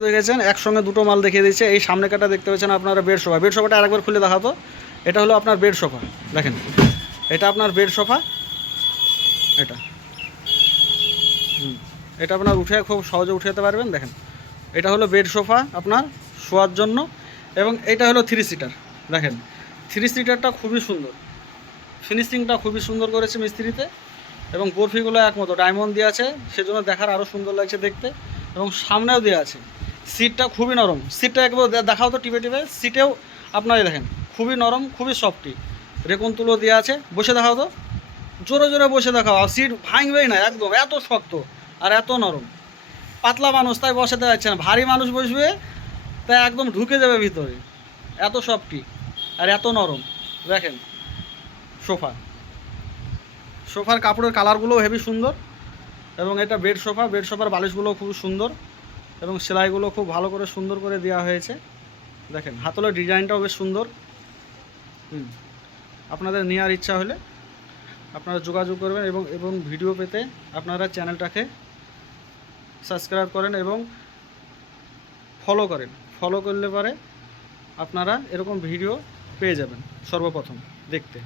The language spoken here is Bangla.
দেখেছেন একসঙ্গে দুটো মাল দেখিয়ে দিচ্ছে। এই সামনে কাটা দেখতে পাচ্ছেন আপনারা বেড সোফা। বেড সোফাটা আরেকবার খুলে দেখাতো। এটা হলো আপনার বেড সোফা, দেখেন এটা আপনার বেড সোফা। এটা এটা আপনার উঠে খুব সহজে উঠে যেতে পারবেন। দেখেন এটা হলো বেড সোফা আপনার শোয়ার জন্য, এবং এটা হলো 3 সিটার। দেখেন 3 সিটারটা খুবই সুন্দর, ফিনিশিংটা খুবই সুন্দর করেছে মিস্ত্রিতে, এবং বরফিগুলো একমতো ডায়মন্ড দেওয়া আছে, সেজন্য দেখার আরও সুন্দর লাগছে দেখতে। এবং সামনেও দেওয়া আছে, সিটটা খুবই নরম। সিটটা একবার দেখাও তো টিপে টিপে। সিটেও আপনারা দেখেন খুবই নরম, খুবই সফটি, রেকন তুলো দেওয়া আছে। বসে দেখাও তো, জোরে জোরে বসে দেখাও। আর সিট ভাঙবেই না একদম, এত শক্ত আর এত নরম। পাতলা মানুষ তাই বসাতে যাচ্ছে না, ভারী মানুষ বসবে তাই একদম ঢুকে যাবে ভিতরে, এত সফটি আর এত নরম। দেখেন সোফা, সোফার কাপড়ের কালারগুলোও হেভি সুন্দর, এবং এটা বেড সোফা। বেড সোফার বালিশগুলো খুব সুন্দর, এবং সেলাইগুলো খুব ভালো করে সুন্দর করে দেওয়া হয়েছে। দেখেন হাতলের ডিজাইনটাও বেশ সুন্দর। আপনাদের নেওয়ার ইচ্ছা হলে আপনারা যোগাযোগ করবেন, এবং ভিডিও পেতে আপনারা চ্যানেলটাকে সাবস্ক্রাইব করেন এবং ফলো করেন। ফলো করলে পরে আপনারা এরকম ভিডিও পেয়ে যাবেন সর্বপ্রথম দেখতে।